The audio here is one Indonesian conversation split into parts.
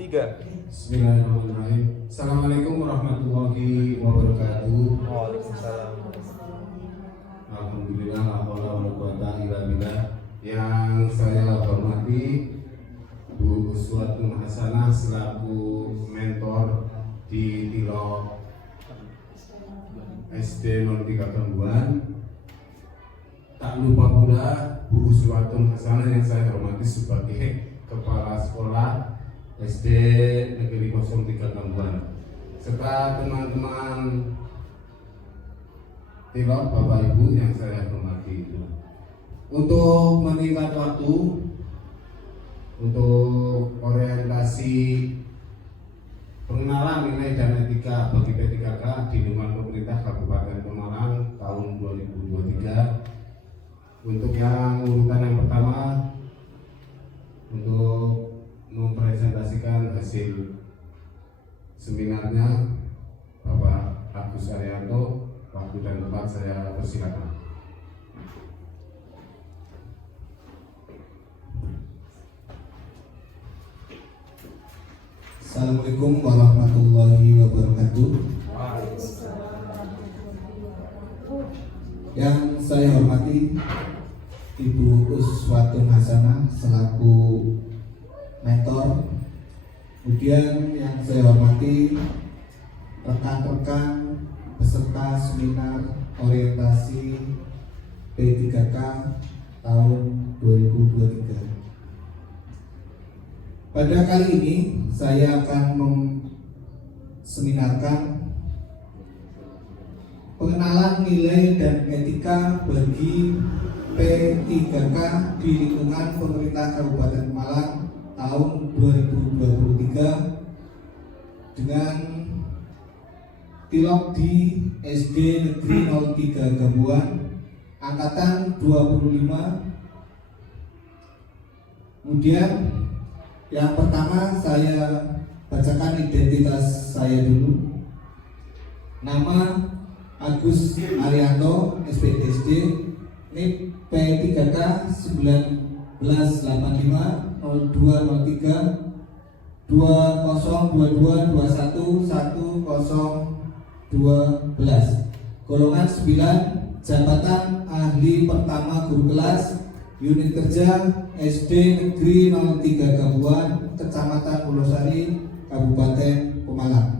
Tiga. Bismillahirrahmanirrahim. Assalamualaikum warahmatullahi wabarakatuh. Waalaikumsalam. Alhamdulillah, la haula wala quwata illa billah. Yang saya hormati Bu Uswatun Hasanah selaku mentor di Tilok SD 03 Kambuan. Tak lupa pula Bu Uswatun Hasanah yang saya hormati sebagai Kepala Sekolah SD Negeri 03 Kambuan, serta teman-teman Tilok, Bapak Ibu yang saya hormati. Untuk meningkat waktu, untuk orientasi pengenalan nilai dan etika bagi P3K di lingkungan pemerintah Kabupaten Pemalang tahun 2023. Untuk yang urutan yang pertama, untuk mempresentasikan hasil seminarnya Bapak Agus Arianto. Waktu dan tempat saya persilakan. Assalamualaikum warahmatullahi wabarakatuh. Yang saya hormati Ibu Uswatun Hasanah selaku mentor. Kemudian yang saya hormati rekan-rekan peserta seminar orientasi P3K tahun 2023. Pada kali ini saya akan seminarkan pengenalan nilai dan etika bagi P3K di lingkungan pemerintah Kabupaten Malang tahun 2023 dengan Tilok di SD Negeri 03 Kambuan angkatan 25. Kemudian yang pertama saya bacakan identitas saya dulu. Nama Agus Arianto, SPDSD, NIP P3K 1985 0203 2022211012, golongan 9, jabatan ahli pertama guru kelas, unit kerja SD Negeri 03 Kambuan, Kecamatan Pulosari, Kabupaten Pemalang.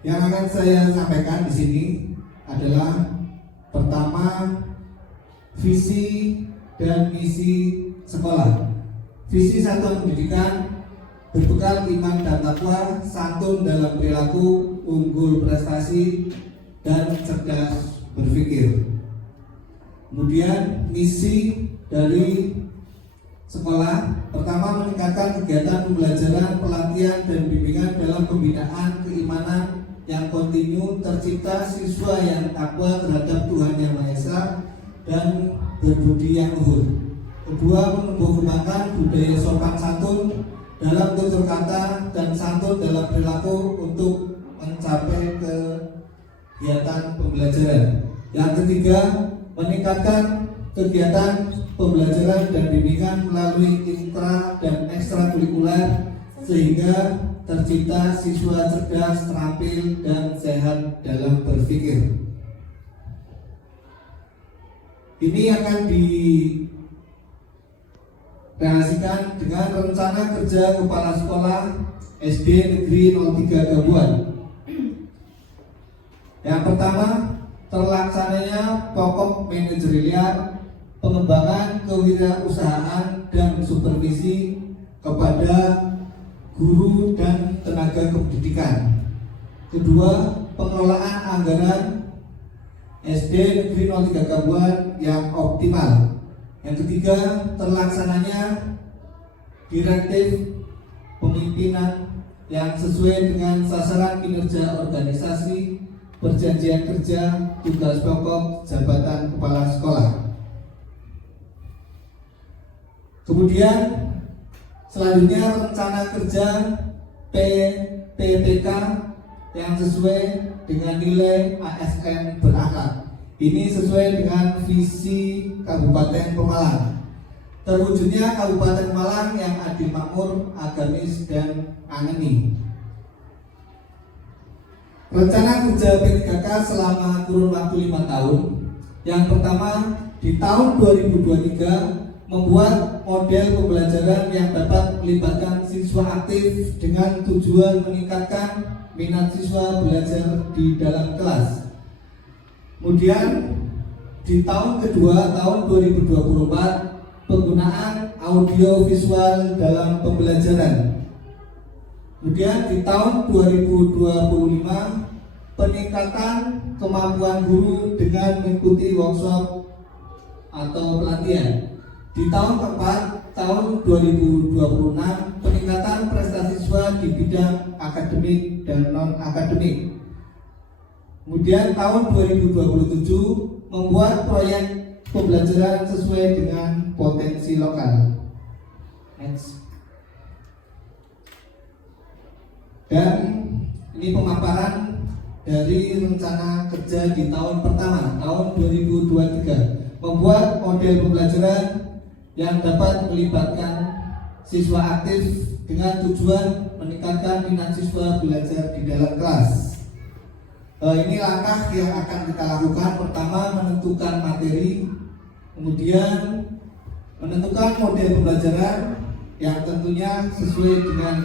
Yang akan saya sampaikan di sini adalah pertama, visi dan misi sekolah. Visi satuan pendidikan berbekal iman dan takwa, santun dalam perilaku, unggul prestasi, dan cerdas berpikir. Kemudian misi dari sekolah, pertama meningkatkan kegiatan pembelajaran, pelatihan, dan bimbingan dalam pembinaan keimanan yang kontinu, tercipta siswa yang takwa terhadap Tuhan Yang Maha Esa dan berbudi yang luhur. Kedua, menumbuh kembangkan budaya sopan santun dalam tutur kata dan santun dalam perilaku untuk mencapai kegiatan pembelajaran. Yang ketiga, meningkatkan kegiatan pembelajaran dan bimbingan melalui intra dan ekstrakurikuler sehingga tercipta siswa cerdas, terampil, dan sehat dalam berpikir. Ini akan direalisasikan dengan rencana kerja Kepala Sekolah SD Negeri 03 Kambuan. Yang pertama, terlaksananya pokok manajerial, pengembangan kewirausahaan dan supervisi kepada guru dan tenaga kependidikan. Kedua, pengelolaan anggaran SD Negeri 03 Kambuan yang optimal. Yang ketiga, terlaksananya direktif pemimpinan yang sesuai dengan sasaran kinerja organisasi, perjanjian kerja, tugas pokok, jabatan kepala sekolah. Kemudian selanjutnya rencana kerja PPK yang sesuai dengan nilai ASN berakhlak. Ini sesuai dengan visi Kabupaten Pemalang. Terwujudnya Kabupaten Malang yang adil makmur, agamis, dan angeni. Rencana kerja P3K selama kurun waktu 5 tahun. Yang pertama, di tahun 2023 membuat model pembelajaran yang dapat melibatkan siswa aktif dengan tujuan meningkatkan minat siswa belajar di dalam kelas. Kemudian di tahun kedua, tahun 2024, penggunaan audio visual dalam pembelajaran. Kemudian di tahun 2025, peningkatan kemampuan guru dengan mengikuti workshop atau pelatihan. Di tahun keempat, tahun 2026, peningkatan prestasi siswa di bidang akademik dan non-akademik. Kemudian tahun 2027 membuat proyek pembelajaran sesuai dengan potensi lokal. Next. Dan ini pemaparan dari rencana kerja di tahun pertama, tahun 2023, membuat model pembelajaran yang dapat melibatkan siswa aktif dengan tujuan meningkatkan minat siswa belajar di dalam kelas. Ini langkah yang akan kita lakukan. Pertama, menentukan materi, kemudian menentukan model pembelajaran yang tentunya sesuai dengan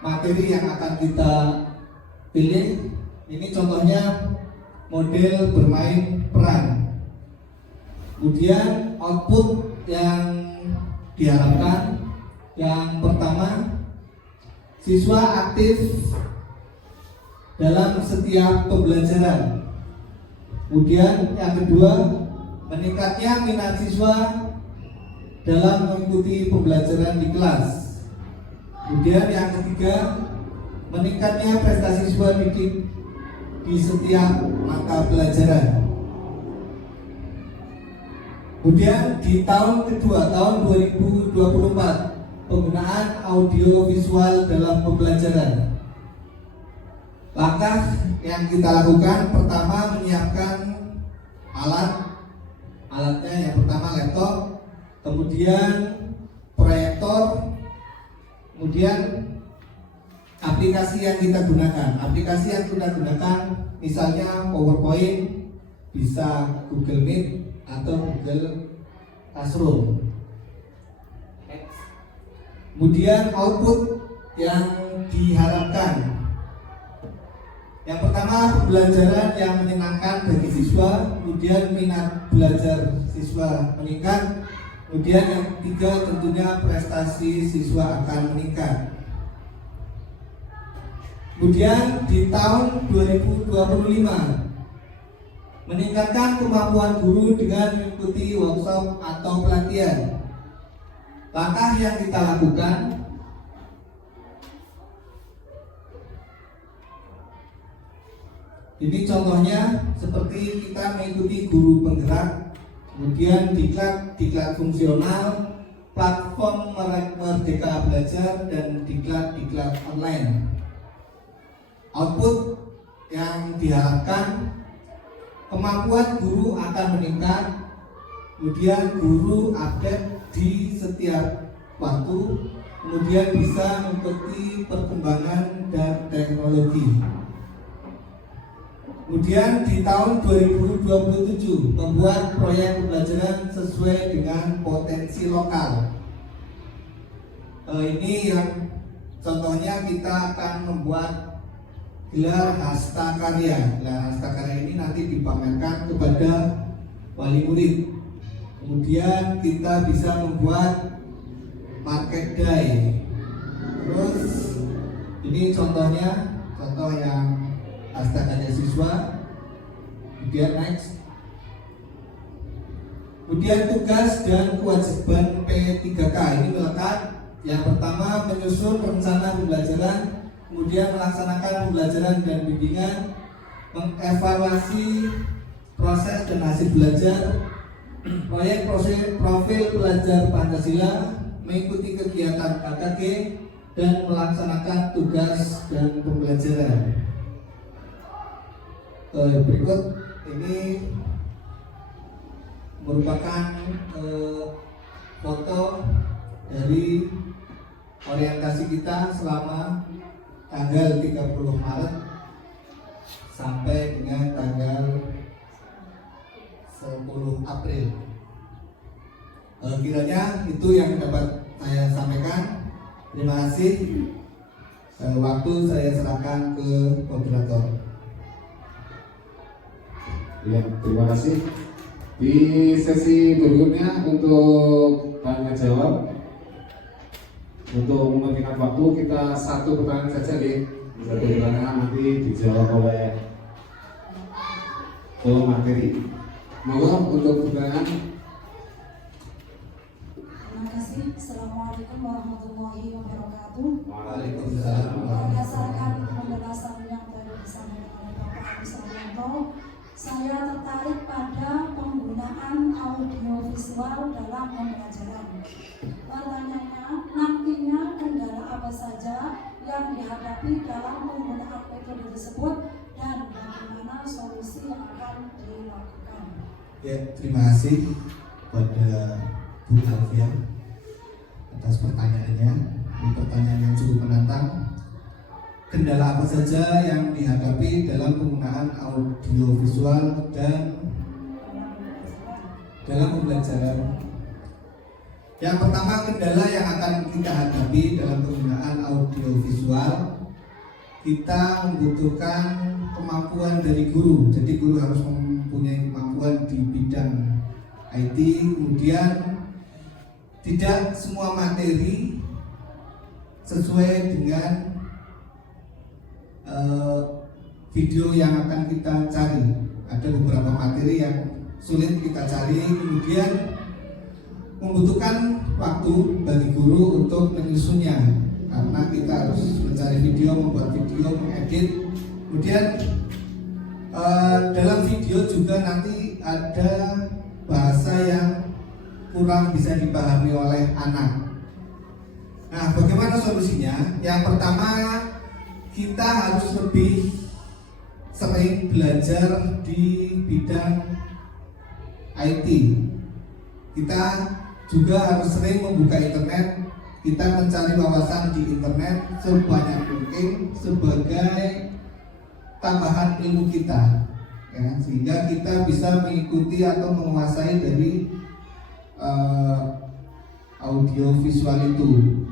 materi yang akan kita pilih. Ini contohnya model bermain peran. Kemudian output yang diharapkan, yang pertama, siswa aktif dalam setiap pembelajaran. Kemudian yang kedua, meningkatnya minat siswa dalam mengikuti pembelajaran di kelas. Kemudian yang ketiga, meningkatnya prestasi siswa didik di setiap mata pelajaran. Kemudian di tahun kedua, tahun 2024, penggunaan audio visual dalam pembelajaran. Langkah yang kita lakukan, pertama, menyiapkan alatnya. Yang pertama laptop, kemudian proyektor, kemudian aplikasi yang kita gunakan. Aplikasi yang kita gunakan misalnya PowerPoint, bisa Google Meet atau Google Classroom. Kemudian output yang diharapkan. Yang pertama, pembelajaran yang menyenangkan bagi siswa, kemudian minat belajar siswa meningkat, kemudian yang ketiga tentunya prestasi siswa akan meningkat. Kemudian di tahun 2025, meningkatkan kemampuan guru dengan mengikuti workshop atau pelatihan. Langkah yang kita lakukan, ini contohnya seperti kita mengikuti guru penggerak, kemudian diklat fungsional, platform Merdeka Belajar, dan diklat online. Output yang diharapkan, kemampuan guru akan meningkat, kemudian guru update di setiap waktu, kemudian bisa mengikuti perkembangan dan teknologi. Kemudian di tahun 2027 membuat proyek pembelajaran sesuai dengan potensi lokal. Ini yang contohnya kita akan membuat gelar hasta karya. Gelar hasta karya ini nanti dipamerkan kepada wali murid. Kemudian kita bisa membuat market day. Terus ini contohnya, contoh yang hasta karya siswa. Kemudian next. Kemudian tugas dan kewajiban P3K ini melekat. Yang pertama, menyusun rencana pembelajaran, kemudian melaksanakan pembelajaran dan bimbingan, mengevaluasi proses dan hasil belajar, proyek profil pelajar Pancasila, mengikuti kegiatan KKG, dan melaksanakan tugas dan pembelajaran. Berikut ini merupakan foto dari orientasi kita selama tanggal 30 Maret sampai dengan tanggal 10 April. Kiranya itu yang dapat saya sampaikan. Terima kasih. Waktu saya serahkan ke moderator. Ya, terima kasih. Di sesi berikutnya untuk tanya jawab, untuk memperhatikan waktu kita satu pertanyaan saja deh. Satu pertanyaan nanti dijawab oleh materi. Mohon untuk pertanyaan. Terima kasih. Assalamualaikum warahmatullahi wabarakatuh. Waalaikumsalam. Berdasarkan penjelasan yang tadi disampaikan oleh Bapak Agus Arianto, saya tertarik pada penggunaan audiovisual dalam pembelajaran. Pertanyaannya, nantinya kendala apa saja yang dihadapi dalam penggunaan metode tersebut dan bagaimana solusi yang akan dilakukan? Ya, terima kasih kepada Bu Alfian atas pertanyaannya. Ini pertanyaan yang cukup menantang. Kendala apa saja yang dihadapi dalam penggunaan audiovisual dan dalam pembelajaran? Yang pertama, kendala yang akan kita hadapi dalam penggunaan audiovisual, kita membutuhkan kemampuan dari guru. Jadi guru harus mempunyai kemampuan di bidang IT. Kemudian tidak semua materi sesuai dengan video yang akan kita cari. Ada beberapa materi yang sulit kita cari, kemudian membutuhkan waktu bagi guru untuk menyusunnya, karena kita harus mencari video, membuat video, mengedit. Kemudian dalam video juga nanti ada bahasa yang kurang bisa dipahami oleh anak. Nah, bagaimana solusinya? Yang pertama, kita harus lebih sering belajar di bidang IT. Kita juga harus sering membuka internet. Kita mencari wawasan di internet sebanyak mungkin sebagai tambahan ilmu kita, ya, sehingga kita bisa mengikuti atau menguasai dari audio visual itu.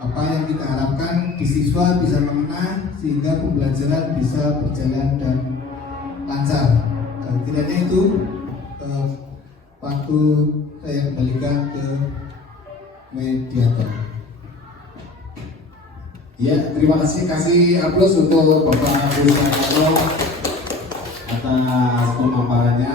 Apa yang kita harapkan di siswa bisa mengenal sehingga pembelajaran bisa berjalan dan lancar. Kiranya itu waktu saya kembalikan ke mediator. Ya, terima kasih. Kasih aplaus untuk Bapak Agus Arianto atas pemaparannya.